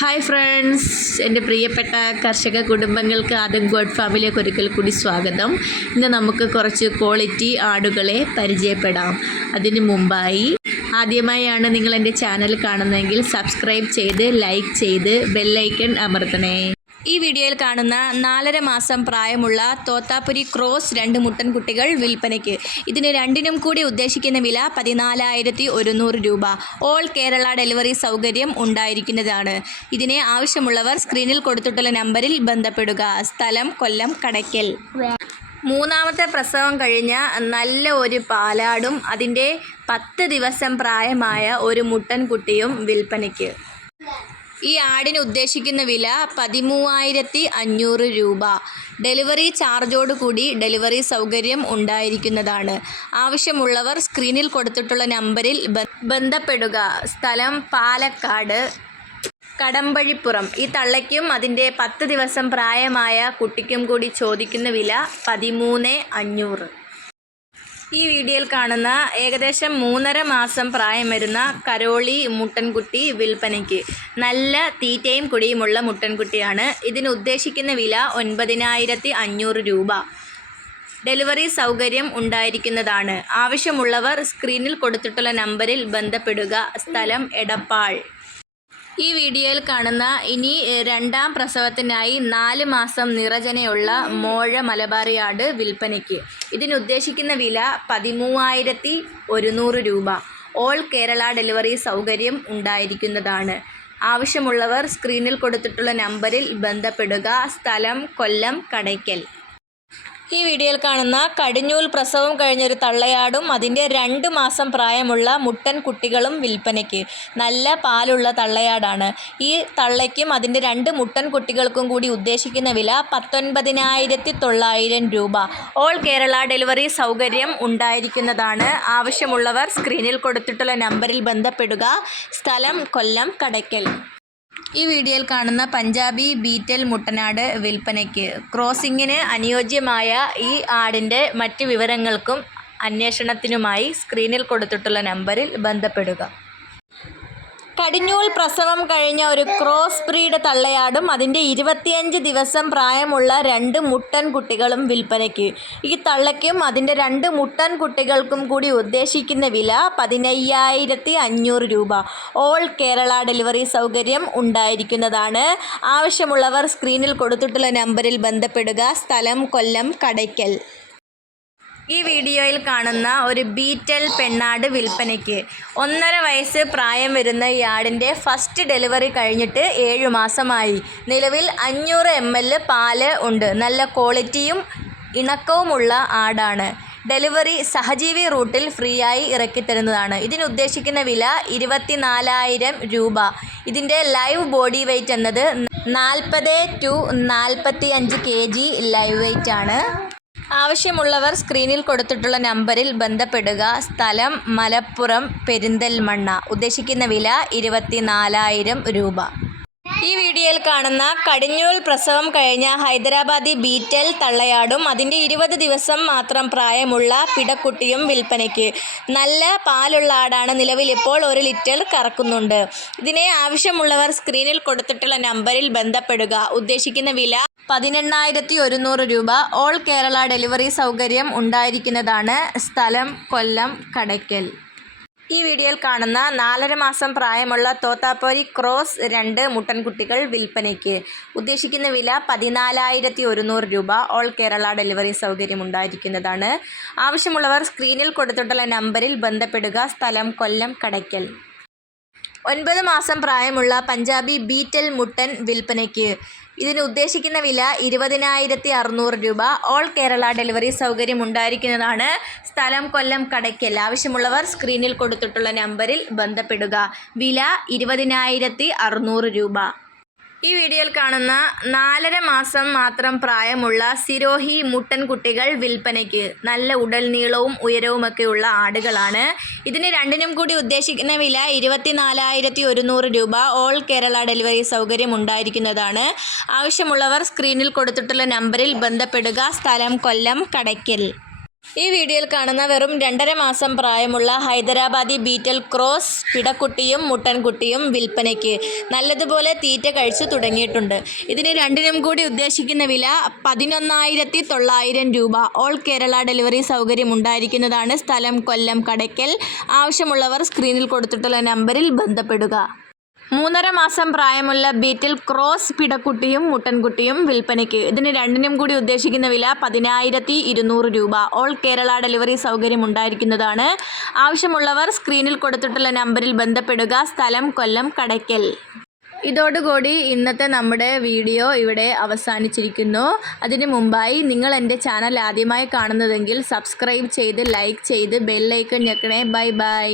Hi friends എന്റെ പ്രിയപ്പെട്ട കർഷക കുടുംബങ്ങൾക്ക് ആദ്യം ഗോഡ് ഫാമിലിയൊക്കെ ഒരിക്കൽ കൂടി സ്വാഗതം. ഇന്ന് നമുക്ക് കുറച്ച് ക്വാളിറ്റി ആടുകളെ പരിചയപ്പെടാം. അതിന് മുമ്പായി ആദ്യമായാണ് നിങ്ങൾ എന്റെ ചാനൽ കാണുന്നതെങ്കിൽ സബ്സ്ക്രൈബ് ചെയ്ത് ലൈക്ക് ചെയ്ത് ബെല്ലൈക്കൺ അമർത്തണേ. ഈ വീഡിയോയിൽ കാണുന്ന നാലര മാസം പ്രായമുള്ള തോത്താപുരി ക്രോസ് രണ്ട് മുട്ടൻ കുട്ടികൾ വിൽപ്പനയ്ക്ക്. ഇതിന് രണ്ടിനും കൂടി ഉദ്ദേശിക്കുന്ന വില പതിനാലായിരത്തി ഒരുന്നൂറ് രൂപ. ഓൾ കേരള ഡെലിവറി സൗകര്യം ഉണ്ടായിരിക്കുന്നതാണ്. ഇതിനെ ആവശ്യമുള്ളവർ സ്ക്രീനിൽ കൊടുത്തിട്ടുള്ള നമ്പറിൽ ബന്ധപ്പെടുക. സ്ഥലം കൊല്ലം കടയ്ക്കൽ. മൂന്നാമത്തെ പ്രസവം കഴിഞ്ഞ നല്ല ഒരു പാലാടും അതിന്റെ പത്ത് ദിവസം പ്രായമായ ഒരു മുട്ടൻകുട്ടിയും വിൽപ്പനയ്ക്ക്. ഈ ആടിന് ഉദ്ദേശിക്കുന്ന വില പതിമൂവായിരത്തി അഞ്ഞൂറ് രൂപ. ഡെലിവറി ചാർജോട് കൂടി ഡെലിവറി സൗകര്യം ഉണ്ടായിരിക്കുന്നതാണ്. ആവശ്യമുള്ളവർ സ്ക്രീനിൽ കൊടുത്തിട്ടുള്ള നമ്പറിൽ ബന്ധപ്പെടുക. സ്ഥലം പാലക്കാട് കടമ്പഴിപ്പുറം. ഈ തള്ളയ്ക്കും അതിന്റെ പത്ത് ദിവസം പ്രായമായ കുട്ടിക്കും കൂടി ചോദിക്കുന്ന വില പതിമൂന്ന് അഞ്ഞൂറ്. ഈ വീഡിയോയിൽ കാണുന്ന ഏകദേശം മൂന്നര മാസം പ്രായം വരുന്ന കരോളി മുട്ടൻകുട്ടി വിൽപ്പനയ്ക്ക്. നല്ല തീറ്റയും കുടിയുമുള്ള മുട്ടൻകുട്ടിയാണ്. ഇതിന് ഉദ്ദേശിക്കുന്ന വില ഒൻപതിനായിരത്തി അഞ്ഞൂറ് രൂപ. ഡെലിവറി സൗകര്യം ഉണ്ടായിരിക്കുന്നതാണ്. ആവശ്യമുള്ളവർ സ്ക്രീനിൽ കൊടുത്തിട്ടുള്ള നമ്പറിൽ ബന്ധപ്പെടുക. സ്ഥലം എടപ്പാൾ. ഈ വീഡിയോയിൽ കാണുന്ന ഇനി രണ്ടാം പ്രസവത്തിനായി നാല് മാസം നിറജനയുള്ള മോഴ മലബാറിയാട് വിൽപ്പനയ്ക്ക്. ഇതിന് ഉദ്ദേശിക്കുന്ന വില പതിമൂവായിരത്തി ഒരുന്നൂറ് രൂപ. ഓൾ കേരള ഡെലിവറി സൗകര്യം ഉണ്ടായിരിക്കുന്നതാണ്. ആവശ്യമുള്ളവർ സ്ക്രീനിൽ കൊടുത്തിട്ടുള്ള നമ്പറിൽ ബന്ധപ്പെടുക. സ്ഥലം കൊല്ലം കടയ്ക്കൽ. ഈ വീഡിയോയിൽ കാണുന്ന കടിഞ്ഞൂൽ പ്രസവം കഴിഞ്ഞൊരു തള്ളയാടും അതിന്റെ രണ്ട് മാസം പ്രായമുള്ള മുട്ടൻ കുട്ടികളും വിൽപ്പനയ്ക്ക് നല്ല പാലുള്ള തള്ളയാടാണ്. ഈ തള്ളയ്ക്കും അതിന്റെ രണ്ട് മുട്ടൻ കുട്ടികൾക്കും കൂടി ഉദ്ദേശിക്കുന്ന വില പത്തൊൻപതിനായിരത്തി തൊള്ളായിരം രൂപ. ഓൾ കേരള ഡെലിവറി സൗകര്യം ഉണ്ടായിരിക്കുന്നതാണ്. ആവശ്യമുള്ളവർ സ്ക്രീനിൽ കൊടുത്തിട്ടുള്ള നമ്പറിൽ ബന്ധപ്പെടുക. സ്ഥലം കൊല്ലം കടയ്ക്കൽ. ഈ വീഡിയോയിൽ കാണുന്ന പഞ്ചാബി ബീറ്റൽ മുട്ടനാട് വിൽപ്പനയ്ക്ക് ക്രോസിങ്ങിന് അനുയോജ്യമായ ഈ ആടിന്റെ മറ്റ് വിവരങ്ങൾക്കും അന്വേഷണത്തിനുമായി സ്ക്രീനിൽ കൊടുത്തിട്ടുള്ള നമ്പറിൽ ബന്ധപ്പെടുക. കടിഞ്ഞൂൽ പ്രസവം കഴിഞ്ഞ ഒരു ക്രോസ് ബ്രീഡ് തള്ളയാടും അതിന്റെ ഇരുപത്തിയഞ്ച് ദിവസം പ്രായമുള്ള രണ്ട് മുട്ടൻ കുട്ടികളും വിൽപ്പനയ്ക്ക്. ഈ തള്ളയ്ക്കും അതിന്റെ രണ്ട് മുട്ടൻ കുട്ടികൾക്കും കൂടി ഉദ്ദേശിക്കുന്ന വില പതിനയ്യായിരത്തി അഞ്ഞൂറ് രൂപ. ഓൾ കേരള ഡെലിവറി സൗകര്യം ഉണ്ടായിരിക്കുന്നതാണ്. ആവശ്യമുള്ളവർ സ്ക്രീനിൽ കൊടുത്തിട്ടുള്ള നമ്പറിൽ ബന്ധപ്പെടുക. സ്ഥലം കൊല്ലം കടയ്ക്കൽ. ഈ വീഡിയോയിൽ കാണുന്ന ഒരു ബീറ്റൽ പെണ്ണാട് വിൽപ്പനയ്ക്ക് ഒന്നര വയസ്സ് പ്രായം വരുന്ന ഈ ആടിന്റെ ഫസ്റ്റ് ഡെലിവറി കഴിഞ്ഞിട്ട് ഏഴ് മാസമായി. നിലവിൽ അഞ്ഞൂറ് എം എൽ പാൽ ഉണ്ട്. നല്ല ക്വാളിറ്റിയും ഇണക്കവുമുള്ള ആടാണ്. ഡെലിവറി സഹജീവി റൂട്ടിൽ ഫ്രീ ആയി ഇറക്കിത്തരുന്നതാണ് ഇതിന് ഉദ്ദേശിക്കുന്ന വില ഇരുപത്തിനാലായിരം രൂപ. ഇതിന്റെ ലൈവ് ബോഡി വെയ്റ്റ് എന്നത് നാൽപ്പത് ടു നാൽപ്പത്തി അഞ്ച് കെ ജി ലൈവ് വെയ്റ്റ് ആണ് ആവശ്യമുള്ളവർ സ്ക്രീനിൽ കൊടുത്തിട്ടുള്ള നമ്പറിൽ ബന്ധപ്പെടുക. സ്ഥലം മലപ്പുറം പെരിന്തൽമണ്ണ. ഉദ്ദേശിക്കുന്ന വില ഇരുപത്തി നാലായിരം രൂപ. ഈ വീഡിയോയിൽ കാണുന്ന കടിഞ്ഞൂൽ പ്രസവം കഴിഞ്ഞ ഹൈദരാബാദി ബീറ്റൽ തള്ളയാടും അതിന്റെ ഇരുപത് ദിവസം മാത്രം പ്രായമുള്ള പിടക്കുട്ടിയും വിൽപ്പനയ്ക്ക്. നല്ല പാലുള്ള ആടാണ് നിലവിൽ ഇപ്പോൾ ഒരു ലിറ്റർ കറക്കുന്നുണ്ട്. ഇതിനെ ആവശ്യമുള്ളവർ സ്ക്രീനിൽ കൊടുത്തിട്ടുള്ള നമ്പറിൽ ബന്ധപ്പെടുക. ഉദ്ദേശിക്കുന്ന വില പതിനെണ്ണായിരത്തി ഒരുന്നൂറ് രൂപ. ഓൾ കേരള ഡെലിവറി സൗകര്യം ഉണ്ടായിരിക്കുന്നതാണ് സ്ഥലം കൊല്ലം കടയ്ക്കൽ. ഈ വീഡിയോയിൽ കാണുന്ന നാലര മാസം പ്രായമുള്ള തോത്താപ്പോരി ക്രോസ് രണ്ട് മുട്ടൻകുട്ടികൾ വിൽപ്പനയ്ക്ക് ഉദ്ദേശിക്കുന്ന വില പതിനാലായിരത്തി ഒരുന്നൂറ് രൂപ. ഓൾ കേരള ഡെലിവറി സൗകര്യം ഉണ്ടായിരിക്കുന്നതാണ്. ആവശ്യമുള്ളവർ സ്ക്രീനിൽ കൊടുത്തിട്ടുള്ള നമ്പറിൽ ബന്ധപ്പെടുക. സ്ഥലം കൊല്ലം കടയ്ക്കൽ. ഒൻപത് മാസം പ്രായമുള്ള പഞ്ചാബി ബീറ്റൽ മുട്ടൻ വിൽപ്പനയ്ക്ക്. ഇതിന് ഉദ്ദേശിക്കുന്ന വില ഇരുപതിനായിരത്തി അറുന്നൂറ് രൂപ. ഓൾ കേരള ഡെലിവറി സൗകര്യം ഉണ്ടായിരിക്കുന്നതാണ് സ്ഥലം കൊല്ലം കടയ്ക്കൽ. ആവശ്യമുള്ളവർ സ്ക്രീനിൽ കൊടുത്തിട്ടുള്ള നമ്പറിൽ ബന്ധപ്പെടുക. വില ഇരുപതിനായിരത്തി അറുന്നൂറ് രൂപ. ഈ വീഡിയോയിൽ കാണുന്ന നാലര മാസം മാത്രം പ്രായമുള്ള സിരോഹി മുട്ടൻ കുട്ടികൾ വിൽപ്പനയ്ക്ക് നല്ല ഉടൽ നീളവും ഉയരവുമൊക്കെയുള്ള ആടുകളാണ്. ഇതിന് രണ്ടിനും കൂടി ഉദ്ദേശിക്കുന്ന വില ഇരുപത്തിനാലായിരത്തി ഒരുന്നൂറ് രൂപ. ഓൾ കേരള ഡെലിവറി സൗകര്യം ഉണ്ടായിരിക്കുന്നതാണ്. ആവശ്യമുള്ളവർ സ്ക്രീനിൽ കൊടുത്തിട്ടുള്ള നമ്പറിൽ ബന്ധപ്പെടുക. സ്ഥലം കൊല്ലം കടയ്ക്കൽ. ഈ വീഡിയോയിൽ കാണുന്ന വെറും രണ്ടര മാസം പ്രായമുള്ള ഹൈദരാബാദി ബീറ്റൽ ക്രോസ് പിടക്കുട്ടിയും മുട്ടൻകുട്ടിയും വിൽപ്പനയ്ക്ക് നല്ലതുപോലെ തീറ്റ കഴിച്ചു തുടങ്ങിയിട്ടുണ്ട്. ഇതിന് രണ്ടിനും കൂടി ഉദ്ദേശിക്കുന്ന വില പതിനൊന്നായിരത്തി തൊള്ളായിരം രൂപ. ഓൾ കേരള ഡെലിവറി സൗകര്യം ഉണ്ടായിരിക്കുന്നതാണ് സ്ഥലം കൊല്ലം കടയ്ക്കൽ. ആവശ്യമുള്ളവർ സ്ക്രീനിൽ കൊടുത്തിട്ടുള്ള നമ്പറിൽ ബന്ധപ്പെടുക. മൂന്നര മാസം പ്രായമുള്ള ബീറ്റിൽ ക്രോസ് പിടക്കുട്ടിയും മുട്ടൻകുട്ടിയും വിൽപ്പനയ്ക്ക്. ഇതിന് രണ്ടിനും കൂടി ഉദ്ദേശിക്കുന്ന വില പതിനായിരത്തി ഇരുന്നൂറ് രൂപ. ഓൾ കേരള ഡെലിവറി സൗകര്യം ഉണ്ടായിരിക്കുന്നതാണ് ആവശ്യമുള്ളവർ സ്ക്രീനിൽ കൊടുത്തിട്ടുള്ള നമ്പറിൽ ബന്ധപ്പെടുക. സ്ഥലം കൊല്ലം കടയ്ക്കൽ. ഇതോടുകൂടി ഇന്നത്തെ നമ്മുടെ വീഡിയോ ഇവിടെ അവസാനിച്ചിരിക്കുന്നു. അതിനു മുമ്പായി നിങ്ങൾ എന്റെ ചാനൽ ആദ്യമായി കാണുന്നതെങ്കിൽ സബ്സ്ക്രൈബ് ചെയ്ത് ലൈക്ക് ചെയ്ത് ബെല്ലൈക്കൺ ഞെക്കണേ. Bye bye.